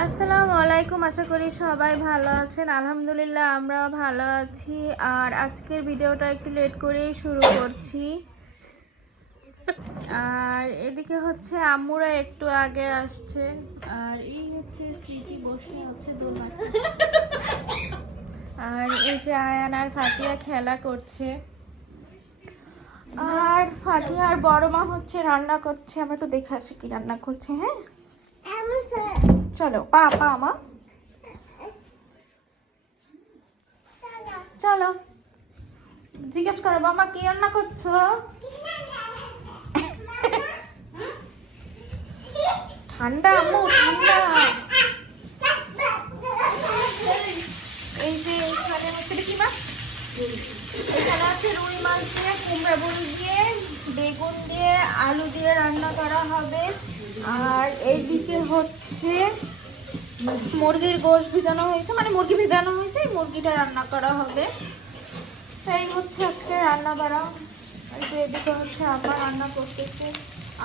আসসালামু আলাইকুম, আশা করি সবাই ভালো আছেন। আলহামদুলিল্লাহ আমরাও ভালো আছি। আর আজকের ভিডিওটা একটু লেট করেই শুরু করছি। আর এদিকে হচ্ছে আম্মুরা একটু আগে আসছে। আর এই হচ্ছে স্মৃতি বসে আছে আর এই যে আয়ান আর ফাতিয়া খেলা করছে। আর ফাতিয়া আর বড় মা হচ্ছে রান্না করছে। আমরা একটু দেখে আসি কি রান্না করছে হ্যাঁ? চলো, পা পা, মা। চলো। জিজ্ঞেস করো বাবা কি রান্না করছ? ঠান্ডা, আম্মু, ঠান্ডা। এই যে কি রুই মাছ দিয়ে, কুমড়া বড়ি দিয়ে, বেগুন দিয়ে, আলু দিয়ে রান্না করা হবে। আর এইদিকে হচ্ছে মুরগির গোশ ভিজানো হয়েছে মানে মুরগি ভিজানো হয়েছে, এই মুরগিটা রান্না করা হবে। এই হচ্ছে আজকে রান্না বাড়া। এই যে এদিকে হচ্ছে আবার রান্না করতেছে।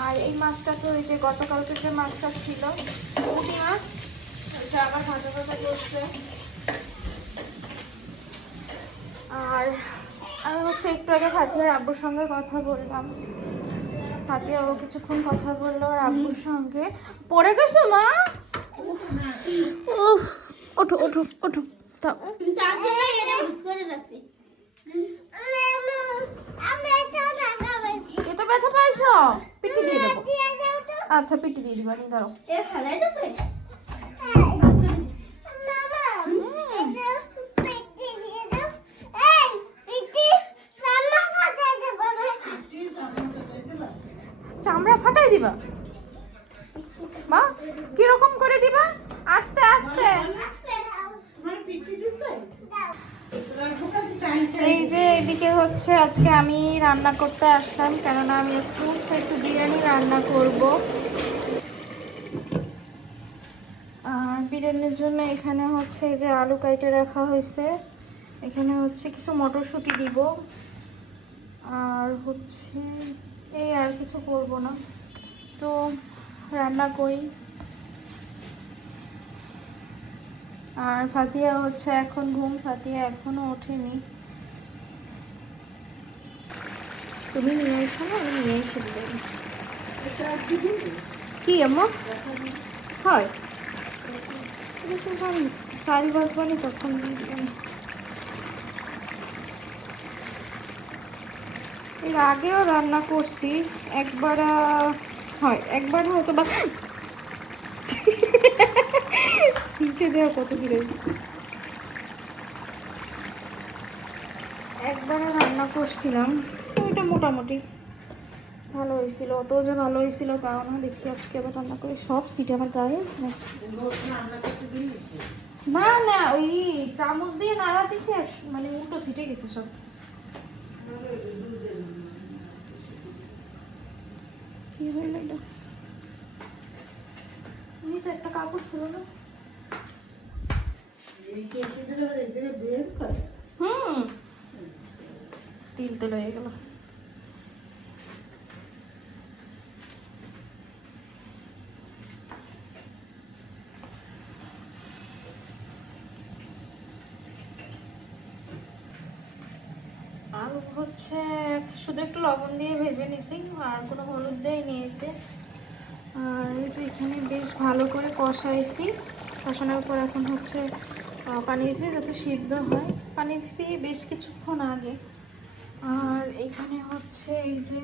আর এই মাছটা তো ওই যে গতকালকে যে মাছটা ছিল, পুঁটি মাছ আবার ভাজা ভাজা করছে। আর আমি হচ্ছে একটু আগে ফাতিয়ার আব্বুর সঙ্গে কথা বললাম। ফাতিয়া ও কিছুক্ষণ কথা বলল আর আব্বুর সঙ্গে। পড়ে গেছো, মা? ওঠো ওঠো ওঠো ব্যথা পিটি দিয়ে দেবো। আচ্ছা পিটি দিয়ে দিবা নিয়ে দাঁড়ো চামড়া ফাটাই দিবা? মা, কীরকম করে দিবা? আস্তে আস্তে। এই যে এদিকে হচ্ছে, আজকে আমি রান্না করতে আসলাম, কেননা আমি আজকে হচ্ছে একটু বিরিয়ানি রান্না করব। আর বিরিয়ানির জন্য এখানে হচ্ছে এই যে আলু কাইটে রাখা হয়েছে। এখানে হচ্ছে কিছু মটরশুঁটি দিব। আর হচ্ছে এই আর কিছু করব না। তো রান্না করি। আর ফাতিয়া হচ্ছে এখন ঘুম ফাতিয়া এখনও ওঠেনি। তুমি নিয়ে এসো না আমি নিয়ে এসে দেবো? কি আম্মা? হয়। চাল বাজবানি তখন দিয়ে দিবেন এর আগেও রান্না করছি, একবার হয়, একবার হয়তো বা শিখে দেওয়া কত দূরে একবার রান্না করছিলাম এটা মোটামুটি ভালো হয়েছিল, অত যে ভালো হয়েছিল তাও না, দেখি আজকে আবার রান্না করে, সব সিট আমার গায়ে না না, ওই চামচ দিয়ে নাড়া আর মানে উল্টো সিটে গেছে সব। হইল একটা কাপড় ছিল না? হুম। তিল তেল হয়ে গেল। আলু হচ্ছে শুধু একটু লবণ দিয়ে ভেজে নিছি, আর কোনো হলুদ দেয় নিয়ে এতে। আর এই যে এখানে বেশ ভালো করে কষাইছি। কষানোর পর এখন হচ্ছে পানি দিয়েছি যাতে সিদ্ধ হয় পানি দিয়েছি বেশ কিছুক্ষণ আগে। আর এখানে হচ্ছে এই যে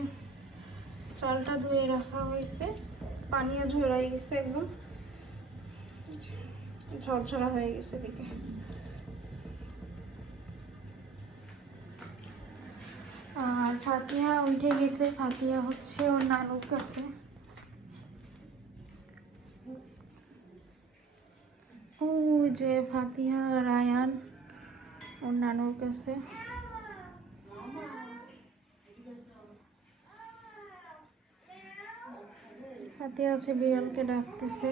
চালটা ধুয়ে রাখা হয়েছে, পানিও ঝরাই গেছে একদম। ঝরঝরা হয়ে গেছে দিকে আর ফাতিয়া উঠে গেছে। ফাতিয়া হচ্ছে ওর নানুর কাছে। ওই যে ফাতিয়া, রায়ান, ওর নানুর কাছে। ফাতিয়া আছে বিড়ালকে ডাকতেছে।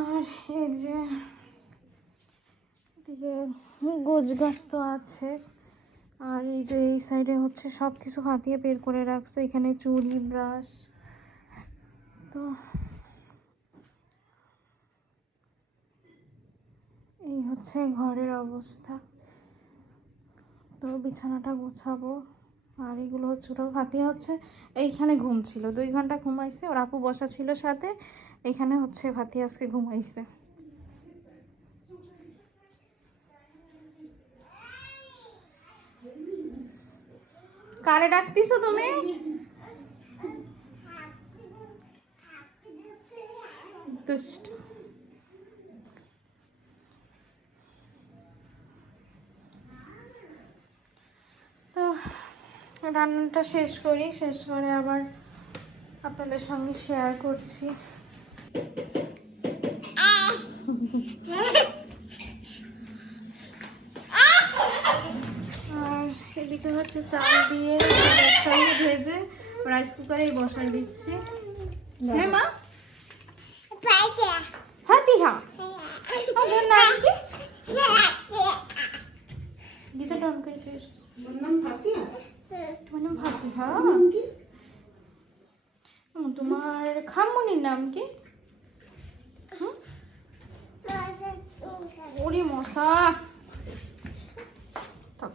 আর এই যে, এদিকে গোছ গাছ তো আছে। আর এই যে এই সাইডে হচ্ছে সব কিছু হাতিয়ে বের করে রাখছে। এখানে চুড়ি, ব্রাশ। তো এই হচ্ছে ঘরের অবস্থা। তো বিছানাটা গোছাবো। আর এগুলো হচ্ছে, ওরা হাতি হচ্ছে, এইখানে ঘুম ছিল। দুই ঘণ্টা ঘুমাইছে, ওর আপু বসা ছিল সাথে। এখানে হচ্ছে ভাতি আজকে ঘুমাইছে। কারে ডাকতিছো তুমি? তো রান্নাটা শেষ করি শেষ করে আবার আপনাদের সঙ্গে শেয়ার করছি আর এদিকে হচ্ছে চাল দিয়ে একসঙ্গে ভেজে রাইস কুকারে বসাই দিচ্ছি। হ্যাঁ। মা? হ্যাঁ দিহা। আপনার নাম কি? করে ফের। তোমার নাম ভাতিহা তোমার খামমনির নাম কি? ওরে মশা থাক।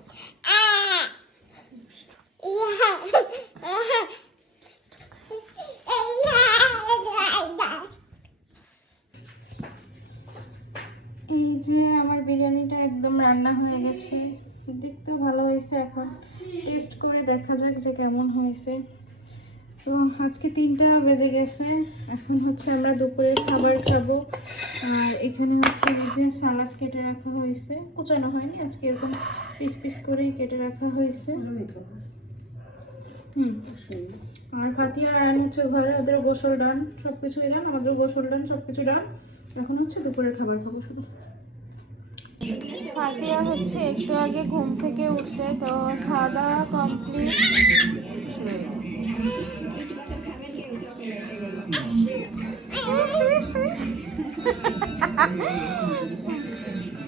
এই যে আমার বিরিয়ানিটা একদম রান্না হয়ে গেছে। দেখতেও ভালো হয়েছে এখন। টেস্ট করে দেখা যাক যে কেমন হয়েছে। তো আজকে তিনটা বেজে গেছে। এখন হচ্ছে আমরা দুপুরের খাবার খাব। আর এখানে হচ্ছে যে সালাদ কেটে রাখা হয়েছে। কুচানো হয়নি, আজকে এরকম পিস পিস করেই কেটে রাখা হয়েছে। হুম। আর ফাতিয়ার আয়ন হচ্ছে ঘরে ওদের গোসল ডান সব কিছুই ডান আমাদের গোসল ডান সব কিছু ডান। এখন হচ্ছে দুপুরের খাবার খাব শুধু। ফাতিয়া হচ্ছে একটু আগে ঘুম থেকে উঠছে তো খাওয়া দাওয়া কমপ্লিট।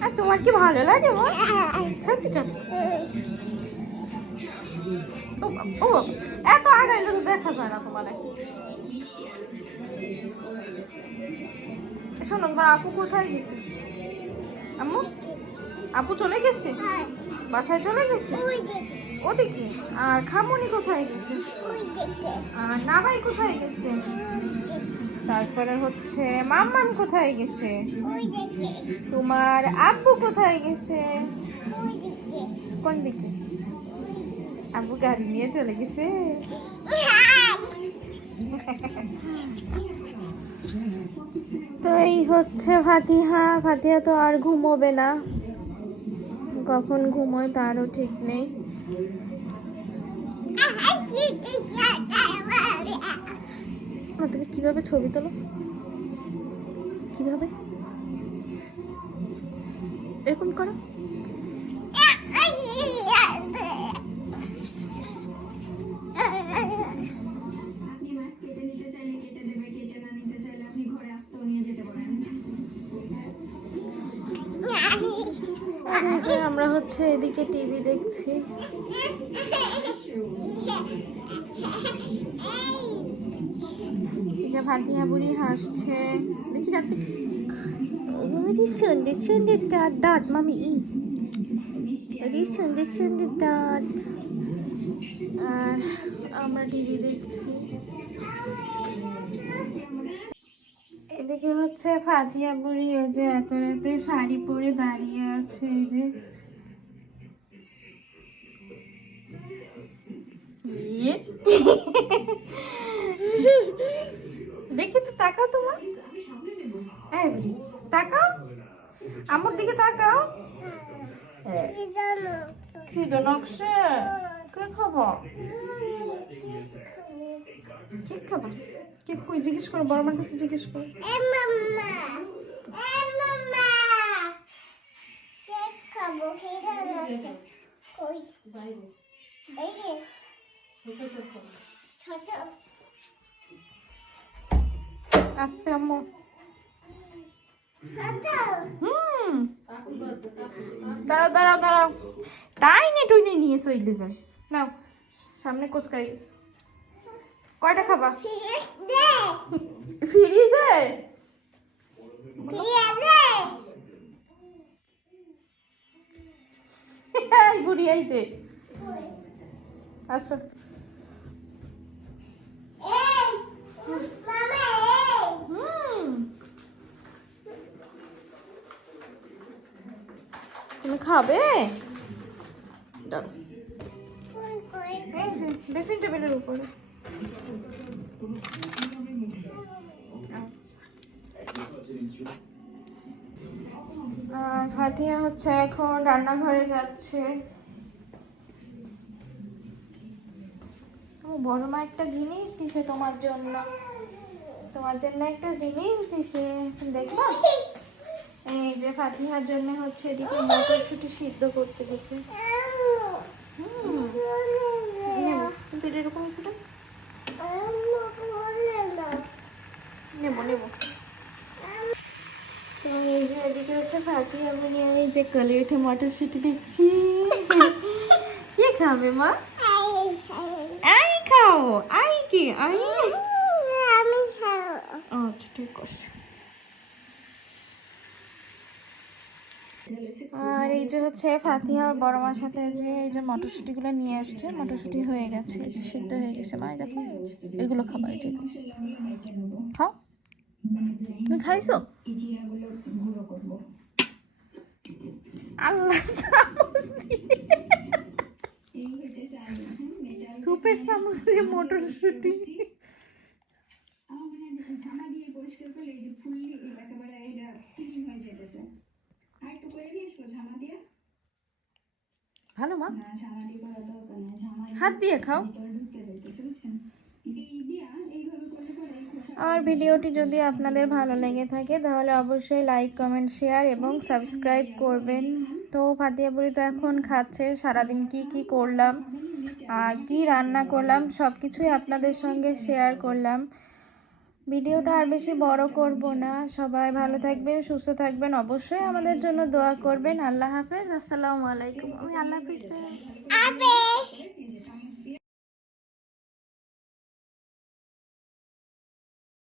আর তোমার কি ভালো লাগে বল? সত্যি সত্যি ও ও এত আগাইলে তো দেখা যায় না তোমার। শোনো আপু কোথায় গেছে? আম্মু আপু চলে গেছে? বাসায় চলে গেছে? ওদিকে। আর খামুনি কোথায় গেছে? আর নাবাই কোথায় গেছে? তারপরে হচ্ছে মাম্মাম কোথায় গেছে? তোমার আব্বু কোথায় গেছে? কোন দিকে? আব্বু গাড়ি নিয়ে চলে গেছে। তো এই হচ্ছে ফাতিহা। ফাতিহা তো আর ঘুমোবে না। কখন ঘুমোয় তারও ঠিক নেই। তুমি কীভাবে ছবি তোলো? কীভাবে? এরকম করো। যে আমরা হচ্ছে এদিকে টিভি দেখছি। যে ফাতিহা বুড়ি হাসছে। দেখি দাঁত দেখি। ওরে সুন্দর সুন্দর দাঁত দাঁত মামি। ই ওরে সুন্দর সুন্দর দাঁত। আর আমরা টিভি দেখছি। এদিকে হচ্ছে ফাতিয়া বুড়ি এই যে এত রাতে শাড়ি পরে দাঁড়িয়ে আছে এই যে। ইয়ে। দেখি তো তাকাও তোমার। তাকাও। আমার দিকে তাকাও। খিদে লাগছে। কে খাব কে খাবা কে কই জিজ্ঞেস করো বড় মার কাছে জিজ্ঞেস করো। আস্তে আম্মু। হুম। দাঁড়াও দাঁড়াও দাঁড়াও। টাইনে টুইনে নিয়ে চলে যায় নাও। সামনে কোসকাই কয়টা খাবা? ফ্রিজে। এই যে। আসো। তুমি খাবে? ড্রেসিং টেবিলের উপরে। আর ফাতিহা হচ্ছে এখন রান্নাঘরে যাচ্ছে। বড় মা একটা জিনিস দিছে তোমার জন্য। তোমার জন্য একটা জিনিস দিছে। দেখবা? এই যে ফাতিহার জন্য হচ্ছে এদিকে মটরশুটি সিদ্ধ করতে গেছে হুম নেব কিন্তু এটা এরকম হয়েছিল নেব নেব। তো এই যে এদিকে হচ্ছে ফাতিহা বলে আমি যে কলে উঠে মটরশুটি দিচ্ছি কে খাবে মা? আই খাও আই কি আই? আচ্ছা ঠিক আছে। আর এই যে হচ্ছে ফাতিহা বড় মার সাথে যে এই যে মটরশুঁটিগুলো নিয়ে আসছে, মটরশুঁটি হয়ে গেছে সিদ্ধ হয়ে গেছে। মা দেখো, এগুলো খাবার যে। খাও। তুমি খাইছো? আল্লাহ সুপের চামচ দিয়ে মটরশুঁটি। দিয়ে পরিষ্কার করলে এই যে ফুললি একেবারে এটা হয়ে যেতেছে আর একটু করে নিয়ে ঝামা দিয়ে। ভালো মা। না ঝামা দিয়ে করা দরকার না ঝামা হাত দিয়ে খাও। ঢুকে যাইতেছে বুঝছেন? আর ভিডিওটি যদি আপনাদের ভালো লেগে থাকে তাহলে অবশ্যই লাইক কমেন্ট শেয়ার এবং সাবস্ক্রাইব করবেন। তো ফাতিয়া বুড়ি তো এখন খাচ্ছে সারাদিন কি কি করলাম আর কি রান্না করলাম সব কিছুই আপনাদের সঙ্গে শেয়ার করলাম। ভিডিওটা আর বেশি বড় করব না। সবাই ভালো থাকবেন, সুস্থ থাকবেন। অবশ্যই আমাদের জন্য দোয়া করবেন। আল্লাহ হাফেজ। আসসালামু আলাইকুম। আমি আল্লাহ হাফেজ।